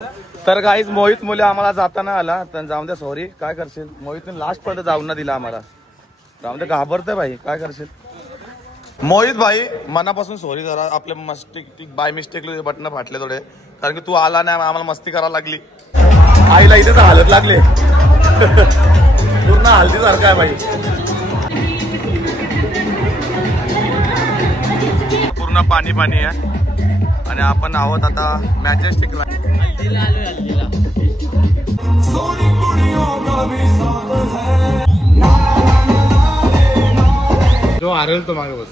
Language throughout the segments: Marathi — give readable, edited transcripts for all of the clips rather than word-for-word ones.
तर गाईज मोहित मुले आम्हाला जाताना आला तर जाऊन दे. सॉरी काय करशील मोहितने लास्ट पर्यंत जाऊन ना दिला आम्हाला. जाऊन दे घाबरतोय भाई काय करशील. मोहित भाई मनापासून सॉरी. जरा आपल्या मिस्टेक बाय मिस्टेकले बटन फाटले थोडे कारण की तू आला नाही आम्हाला मस्ती करायला लागली. आईला इथे तर हालत लागले पूर्ण हल्दी सारखं आहे भाई. पूर्ण पाणी पाणी आहे आणि आपण आहोत आता मॅजेस्टिकला. जो आरल तो मागे बस.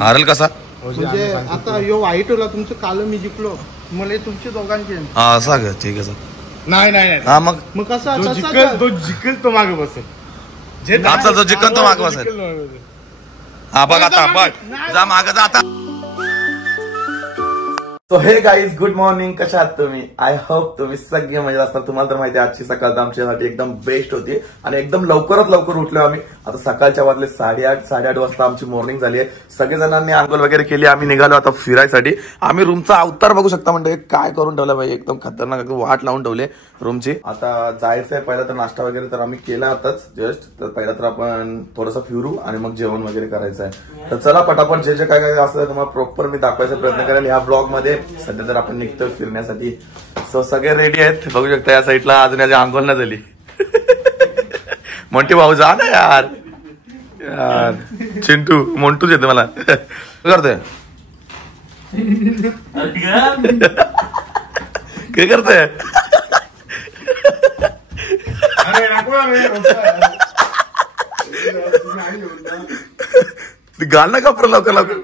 आरल कसा म्हणजे आता यो वाईट होला तुमचं काल मी जिंकलो मला तुमचे दोघांचे. हा सांग ठीक आहे. नाही नाही हा मग कसं जो जिंकल तो मागे बसेल. जो जिंकल तो मागे बसेल. हा बघ आता बघ जा मागे जा आता. सो हे गाईज गुड मॉर्निंग. कशा आहात तुम्ही. आय होप तुम्ही सगळे मजेत असतात. तुम्हाला तर माहिती आहे आजची सकाळ तर आमच्यासाठी एकदम बेस्ट होती आणि एकदम लवकरात लवकर उठलो आम्ही. आता सकाळच्या वाजले 8:30 वाजता आमची मॉर्निंग झाली आहे. सगळेजणांनी आंघोळ वगैरे केली. आम्ही निघालो आता फिरायसाठी. आम्ही रूमचा अवतार बघू शकता म्हणजे काय करून ठेवला भाई. एकदम खतरनाक वाट लावून ठेवले रूमची. आता जायचंय पहिला तर नाश्ता वगैरे तर आम्ही केला आताच जस्ट. तर पहिला तर आपण थोडंसं फिरू आणि मग जेवण वगैरे करायचं आहे. तर चला पटापट जे जे काय काय असतं तुम्हाला प्रॉपर मी दाखवायचा प्रयत्न करेल ह्या ब्लॉग मध्ये. सध्या तर आपण निघतोय फिरण्यासाठी. सो सगळे रेडी आहेत बघू शकता. या साईडला अजून याची आंघोळ नाही झाली. मोंटी भाऊ जा ना यार. यार चिंटू मोंटूच येते मला करतोय. काय करतोय. घाल ना कपडे लवकर लवकर.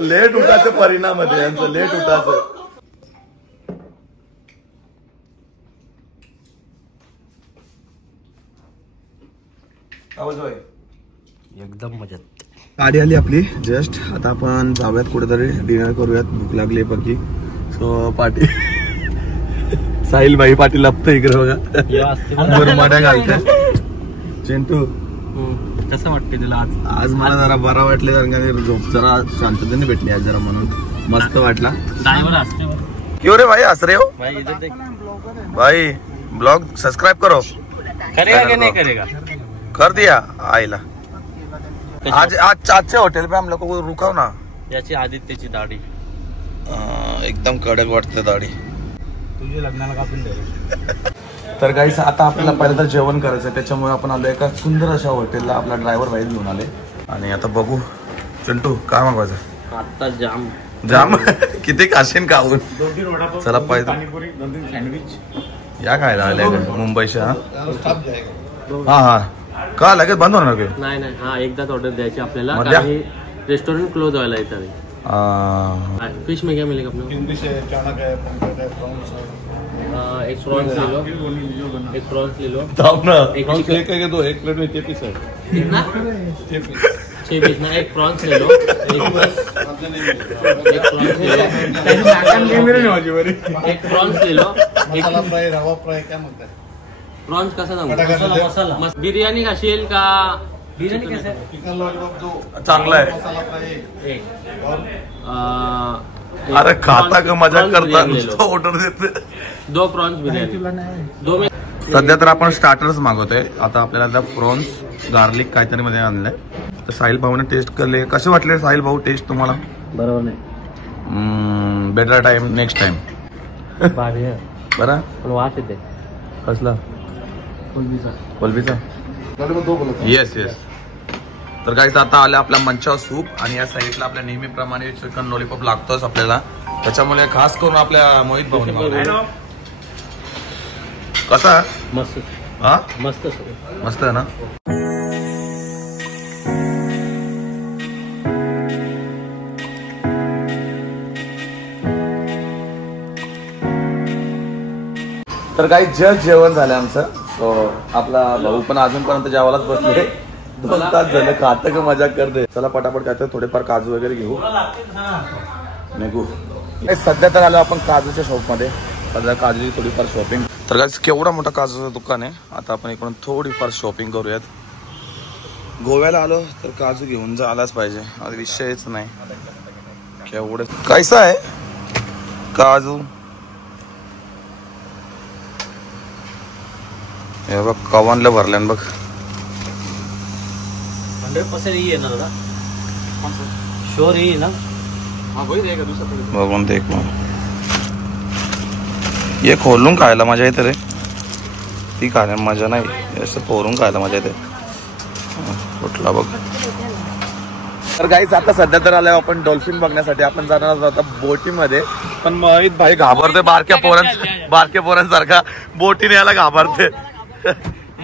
लेट उठाचं परिणाम आहे यांचं. लेट उठाचं. एकदम मजेत. गाडी आली आपली जस्ट. आता आपण जाऊयात कुठेतरी डिनर करूयात. भूक लागली बाकी. सो पाटील साहिल भाई पाटील लपतो इकडे बघा. गुरमाड्या घालते. चिंटू कसं वाटते तुला आज. आज मला जरा बरा वाटले कारण का झोप जरा शांततेने भेटली आज जरा म्हणून मस्त वाटला. क्यों रे भाई हंस रहे हो भाई. इधर देख भाई. ब्लॉग सब्सक्राइब करो. करेगा कि नहीं करेगा. कर दिया आईला. आज अच्छे होटल पे हम लोग को रुकाव ना. याची आदित्यची दाढी एकदम कडक वाटते दाढी. तुझ्या लग्नाला कापून द्यायला. तर गाईस आता आपल्याला पहिलं तर जेवण करायचं. त्याच्यामुळे आपण आलो एका सुंदर अशा हॉटेलला. आपला ड्रायव्हर भाई घेऊन आले आणि आता बघू. चिंटू काय मागवायचं. आता जाम जाम किती काशीन खाऊन. चला पाहिजे 2-3 सँडविच या खायला आले मुंबईच्या. हा हा का लगेच बंद होणार की नाही नाही. हा एकदाच ऑर्डर द्यायची आपल्याला. मध्या? रेस्टोरेंट क्लोज व्हायला येतात. फिश में क्या मिलेगा अपने. इंग्लिश है चाणक है पंकज है प्रॉन्स है. एक प्रॉन्स ले लो. एक प्रॉन्स ले लो. एक है दो. एक प्लेट में 6 पीस है. कितना 6 पीस ना. एक प्रॉन्स ले लो. एक प्रॉन्स ले लो. मसाला फ्राई रवा फ्राई क्या म्हणता है. प्रॉन्स कसा मसाला. बिर्याणी खाशील का. बिर्याणी कैसे. चिकन लॉलीपॉप 2 चांगला आहे. मसाला फ्राई एक अरे खाता का मजा करता ऑर्डर देते. 2 प्रॉन्स बिर्याणी 2 में. सध्या तर आपण स्टार्टर्स मागवतोय. आता आपल्याला प्रॉन्स गार्लिक काहीतरी मध्ये आणलंय. तर साहिल भाऊने टेस्ट केले. कसे वाटले साहिल भाऊ टेस्ट तुम्हाला. बरोबर नाही. Better time next time. बरं पण वास येते कसला. कोलबीचा. Yes yes. तर गाईस आता आलं आपला मंचाव सूप आणि या साईडला आपल्या नेहमीप्रमाणे चिकन लॉलीपॉप लागतोच आपल्याला. त्याच्यामुळे खास करून आपल्या मोहित भाऊने कसा. मस्त. हा मस्त मस्त आहे ना. तर काही जस्ट जेवण झालं आमचं. सो आपला भाऊ पण अजूनपर्यंत जेवायलाच बसले. 2 तास झाले. खातं का मजा करते. चला पटापट काय तर थोडेफार काजू वगैरे घेऊ निघू. सध्या तर आलो आपण काजूच्या शॉपमध्ये. सध्या काजूची थोडीफार शॉपिंग. तर गाईस केवढा मोठा काजूचं दुकान आहे. आता आपण इकडून थोडीफार शॉपिंग करूयात. गोव्याला आलो तर काजू घेऊन आलाच पाहिजे. आज विषयच नाही. केवढे कैसा आहे काजू हे बघ कवानला भरल्यान बघ 100% ही आहे ना दादा श्योर ही ना बघून देख मग हे खोलून खायला मजा येते रे ती खायला मजा नाही असं फोडून खायला मजा येते कुठला बघ तर गाईज आता सध्या तर आलोय आपण डॉल्फिन बघण्यासाठी आपण जाणार आहोत आता बोटीमध्ये पण मोहित भाई घाबरते बारक्या पोरांसारखा बोटीने यायला घाबरते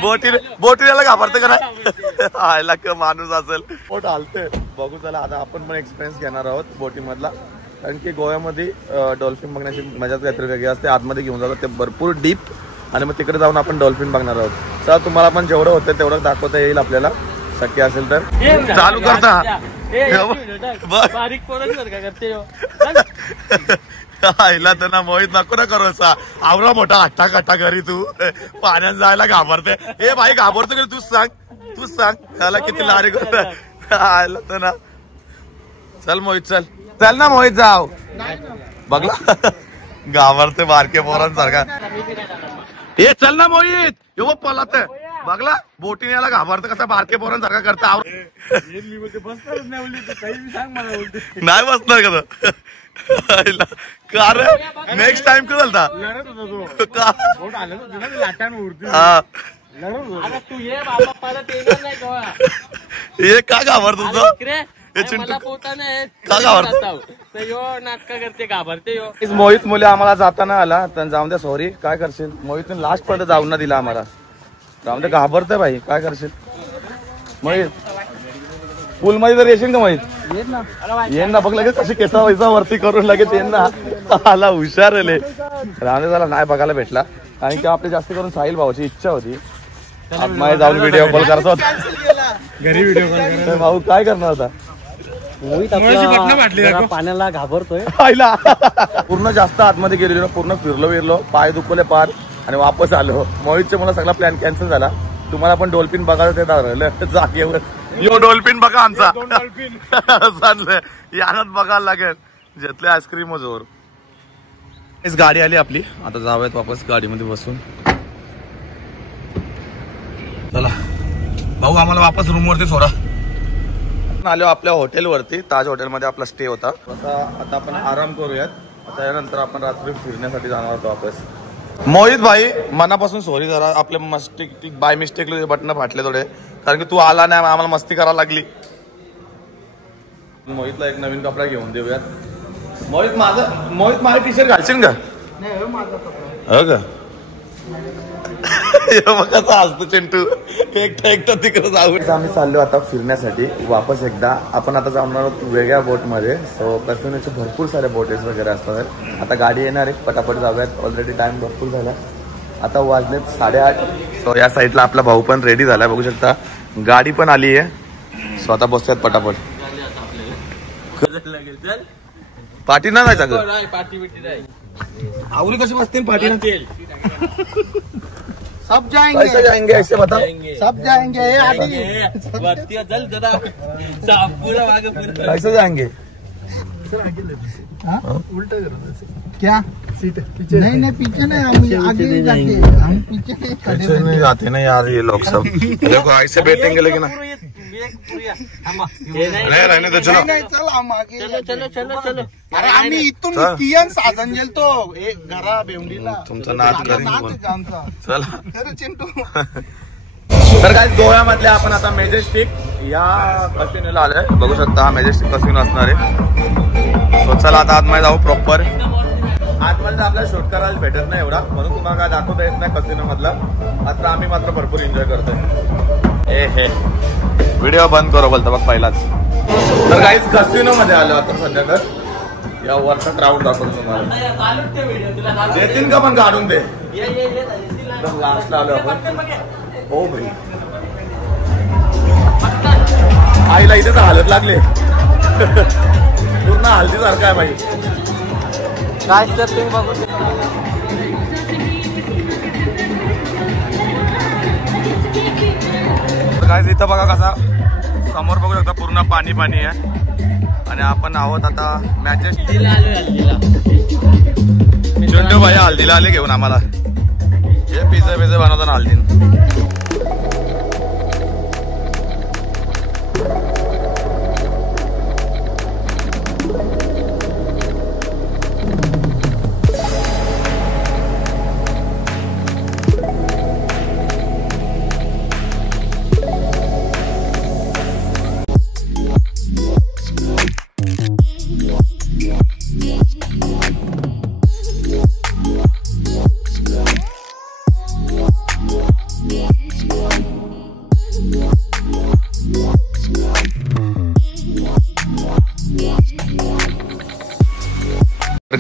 बोटीने यायला घाबरते का नाही आयला का माणूस असेल बोट हालते बघू चला आता आपण पण एक्सपिरियन्स घेणार आहोत बोटीमधला कारण की गोव्यामध्ये डॉल्फिन बघण्याची मजाच काहीतरी वेगळी असते आतमध्ये घेऊन जातात ते भरपूर डीप आणि मग तिकडे जाऊन आपण डॉल्फिन बघणार आहोत चला तुम्हाला पण जेवढं होतं तेवढं दाखवता येईल आपल्याला शक्य असेल तर चालू करता आईला तर ना मोहित नको ना करू असा आवरा मोठा हट्टा कट्टा घरी तू पाण्यात जायला घाबरते ए भाई घाबरतो की तूच सांग त्याला किती लारी करत आयला तर ना चल मोहित चल ना मोहित जाव बघला घाबरते बारके पोरांसारखा हे चल ना मोहित येऊ पलात बघला बोटीने याला घाबरतं कसा बारके पोरांसारखा करता नाही बसणार का रे नेक्स्ट टाइम का चालता हे का घाबरतो तुझं का घाबरते मोहित मुले आम्हाला जाताना आला तर जाऊन द्या सॉरी काय करशील मोहितने लास्ट पर्यंत जाऊन ना दिला आम्हाला जाऊन दे घाबरतंय भाई काय करशील मोहित पूल मध्ये तर येशील का मोहित येईन ना बघ लगेच कशी केसा वैसा वरती करून लगेच येईन ना आला हुशार आले राहणे झाला नाही बघायला भेटला कारण की आपली जास्त करून साहिल भाऊची इच्छा होती माझ्या जाऊन व्हिडिओ कॉल करायचा होता घरी व्हिडिओ कॉल भाऊ काय करणार होता पाण्याला घाबरतोय पूर्ण जास्त आतमध्ये गेलेलो पूर्ण फिरलो पाय दुखवले पार आणि वापस आलो मोहितचे मला सगळा प्लॅन कॅन्सल झाला तुम्हाला पण डॉल्फिन बघायला ते राहिलं जागेवर यो डॉल्फिन बघा आमचा यानच बघायला लागेल घेतले आईस्क्रीम जोर गाडी आली आपली आता जाऊयात वापस गाडीमध्ये बसून चला भाऊ आम्हाला वापस रूम वरती सोडा आलो आपल्या हॉटेलवरती ताज हॉटेलमध्ये आपला स्टे होता आता आपण आराम करूयात आता यानंतर आपण रात्री फिरण्यासाठी जाणार होतो वापस मोहित भाई मनापासून सॉरी जरा आपल्या बाय मिस्टेकले बटन फाटले थोडे कारण की तू आला नाही आम्हाला मस्ती करायला लागली मोहितला एक नवीन कपडा घेऊन देऊयात मोहित माझं टी शर्ट घालशील का हो का कसं असतो चिंटू एकटा तिकडे जाऊ आम्ही चाललो आता फिरण्यासाठी वापस एकदा आपण आता जाणार आहोत वेगळ्या बोट मध्ये सो कसिनोचे भरपूर सारे बोटेस वगैरे असतात आता गाडी येणार आहे पटापट जाऊयात ऑलरेडी टाइम भरपूर झाला आता वाजलेत 8:30 सो या साईडला आपला भाऊ पण रेडी झालाय बघू शकता गाडी पण आली आहे सो आता बसूयात पटापट पार्टी नाही जायचं आवरी कशी बसतील पार्टी सब जाएंगे ऐसे बता सब जाएंगे कैसे जाएंगे उल्टा क्या सीट पीछे नहीं पीछे नहीं हम आगे जाके हम पीछे नहीं जाते ना यार ये लोग सब देखो ऐसे बैठेंगे लेकिन रहने दो चलो चल हम आगे चलो अरे आम्ही इथून कियन साधन गेलतो एक घरा बेवडीला तुमचा नाद करीन चला अरे चिंटू तर काय गोव्यामधल्या आपण आता मेजेस्टिक या कसिनोला आलोय बघू शकता हा मेजेस्टिक कसिनो असणार आहे सो चला आता आतमध्ये जाऊ प्रॉपर आतमध्ये आपल्याला शूट करायला भेटत नाही एवढा म्हणून तुम्हाला काय दाखवता येत नाही कसिनो मधला मात्र आम्ही मात्र भरपूर एन्जॉय करतोय हे व्हिडिओ बंद करू बोलतो बघ पहिलाच तर काहीच कसिनो मध्ये आलो आता सध्या तर या वरचा क्राऊड दाखवतो तुम्हाला देतील का पण काढून दे एकदम लास्टला आलो आपण हो भाई आईला इथे तर हालत लागले पूर्ण हल्दी सारखं आहे भाई काय तर तुम्ही बघू काय इथं बघा कसा समोर बघू शकता पूर्ण पाणी आहे आणि आपण आहोत आता मॅजेस्टिक. हल्दीला चंदू भाई हल्दीला आले घेऊन आम्हाला. हे पिझ्झा पिझ्झा बनवताना हल्दीन.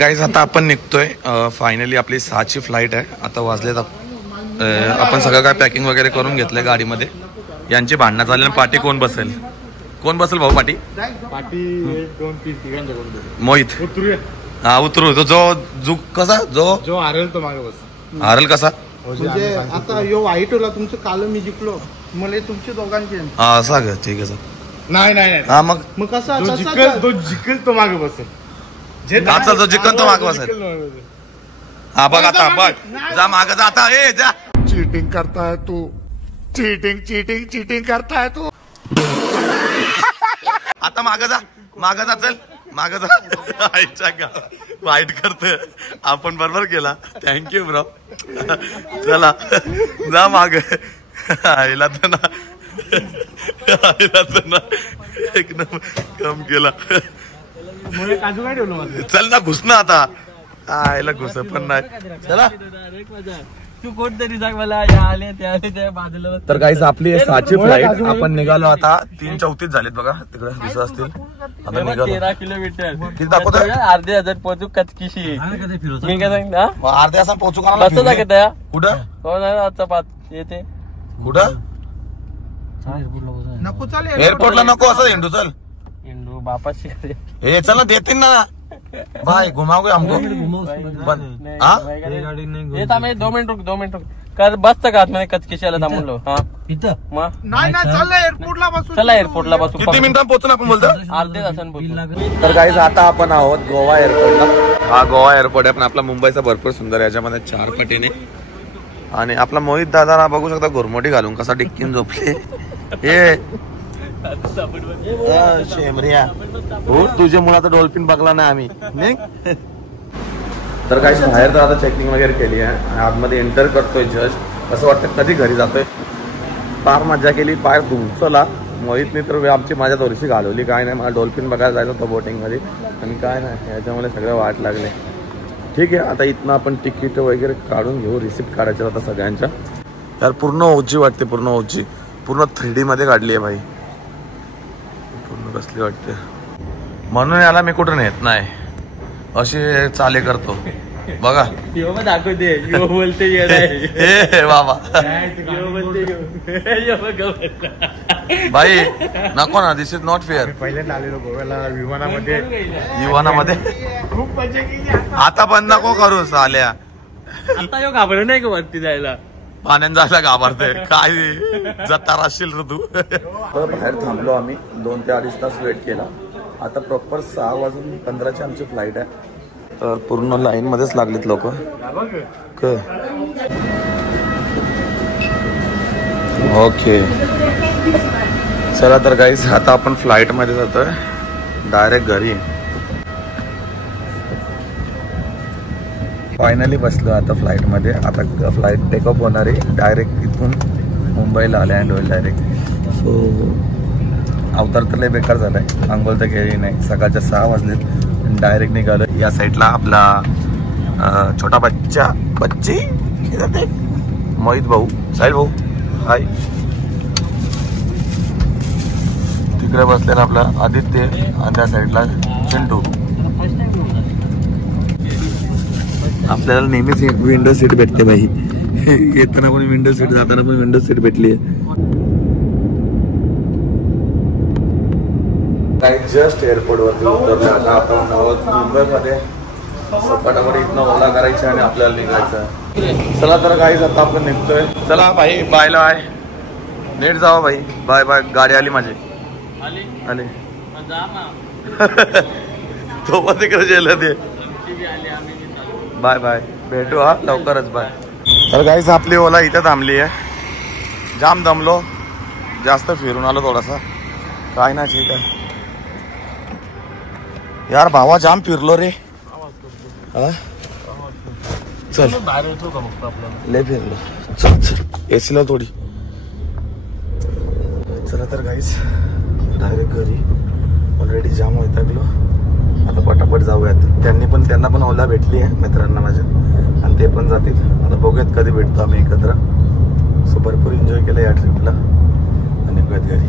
गाईज आता आपण निघतोय. फायनली आपली 6ची फ्लाईट आहे. आता वाजलेत आपण सगळं काय पॅकिंग वगैरे करून घेतलंय गाडीमध्ये. यांची भांडणं झाली. पाठी कोण बसेल भाऊ? पाठी मोहित. हा उतरू. जो कसा जो हारेल तो मागे बस. हारेल कसा म्हणजे आता यो वाईट होला तुमचं. काल मी जिंकलो मला तुमचे दोघांचे. हा सांग. ठीक आहे सर. नाही हा मग कसं जिंकेल तो मागे बसेल. आता जो जिंकल तो मागे बसेल. हा बघ आता बघ. जा मागे जा आता. ए जा. चीटिंग करता है तू. चीटिंग करता है तू. आता मागे जा चल मागे जा. आईच्या गा वाईट करतोय आपण. बरोबर केला. Thank you bro. चला जा मागे. आईला तर ना एक नंबर काम केला. काजू काय ठेवलं. चल ना घुस ना आता. आईला घुस पण नाही. चला तू कोणतरी सांग मला. आले त्या बाजूला. तर काहीच आपली 6ची फ्लाईट. आपण निघालो आता. 3:34 झालेत बघा. तिकडे दिसत असतील. आता निघालो. 13 किलोमीटर किती दाखवतोय. अर्धे हजार पोहोचू कचकीशी. मी काय सांग ना अर्ध्या असं पोहोचू का. बस जागत आहे. कुठं कोण आहे आजचा पाच येते. कुठं नको चालेल. एअरपोर्टला नको असं हिंदू. चल हिंदू बापाशी. हे चल ना देतील ना भाई. घुमाओगे हमको. हाँ 2 मिनिट रुक. कर बसतं का आतमध्ये कचकीशीला थांबलो. हा नाही चाललं एअरपोर्टला बसू. चला एअरपोर्टला बसू. किती मिनिटांनी पोहोचू आपण बोलतो. अर्धे तासांनी. तर गाईज आता आपण आहोत गोवा एअरपोर्टला. हा गोवा एअरपोर्ट आहे पण आपला मुंबईचा भरपूर सुंदर आहे. याच्यामध्ये 4 पटीने. आणि आपला मोहित दादा बघू शकता घोरमोटी घालून कसा डिक्कीन झोपले. हे शेमरिया हो तुझे मुळे आता डॉल्फिन बघला नाही आम्ही. तर काही बाहेर तर आता चेकिंग वगैरे केली आहे. आतमध्ये एंटर करतोय जस्ट. असं वाटतं कधी घरी जातोय. फार मजा केली. पाय धुंचला. मोहितने तर आमची माझ्या थोडीशी घालवली. काय नाही मला डॉल्फिन बघायला जायचं होतं बोटिंगमध्ये. आणि काय नाही याच्यामुळे सगळं वाट लागले. ठीक आहे आता इथनं आपण तिकीट वगैरे काढून घेऊ. रिसिप्ट काढायचं होता सगळ्यांच्या. यार पूर्ण ओजी वाटते. पूर्ण 3D मध्ये काढली आहे भाई. पूर्ण कसली वाटते. म्हणून याला मी कुठून येत नाही. अशी चाले करतो बघा. दाखवते बोलते बाबा भाई नको ना. दिस इज नॉट फेअर. पहिल्यांदा आलेलो गोव्याला विमानामध्ये. खूप मजा केली. आता पण नको करू साल्या. आता घाबरलं नाही का वरती जायला. पाण्यात जायला घाबरते काय. जतार असशील ऋतू. बाहेर थांबलो आम्ही. 2 ते 2.5 तास वेट केला. आता प्रॉपर 6:15ची आमची फ्लाईट आहे. तर पूर्ण लाईन मध्येच लागलीत लोक. ओके चला तर गाईस आता आपण फ्लाईट मध्ये जातोय डायरेक्ट घरी. फायनली बसलो आता फ्लाईट मध्ये. आता फ्लाईट टेकअप होणार आहे. डायरेक्ट इथून मुंबईला लँड होईल डायरेक्ट. सो अवतार तर लय बेकार झालाय. आंघोळ तर केली नाही. सकाळच्या 6 वाजलेत. डायरेक्ट निघालो. या साईडला आपला छोटा बच्ची मोहित भाऊ साहिल भाऊ हाय. तिकडे बसलेला आपला आदित्य. आणि त्या साईडला चिंटू. आपल्याला नेहमीच विंडो सीट भेटते बाई. येताना पण विंडो सीट जाताना पण विंडो सीट भेटली आहे. जस्ट एअरपोर्ट वरती उतरलो. आता आपण आहोत मुंबईमध्ये. सपाटामध्ये इथनं ओला करायचं आणि आपल्याला निघायचं. चला तर काहीच आता आपण निघतोय. चला भाई बाय बाय. नीट जावा भाई. Bye bye. गाडी आली माझी. आली तो पण तिकडे गेलं ते. बाय बाय, भेटू हा लवकरच, बाय. तर गाईस आपली ओला इथं थांबली आहे. जाम दमलो, जास्त फिरून आलो थोडासा. काय ना, ठीक आहे यार. भावा जाम फिरलो रे. चल लय फिरलो. चल चल एसी ला थोडी. चला तर गाईस डायरेक्ट घरी. ऑलरेडी जाम वैतागलो. आता पटापट जाऊयात. त्यांना पण ओला भेटली आहे मित्रांना माझ्या, आणि ते पण जातील. आता बघूयात कधी भेटतो आम्ही एकत्र. सो भरपूर एन्जॉय केलं या ट्रिपला आणि निघूयात घरी.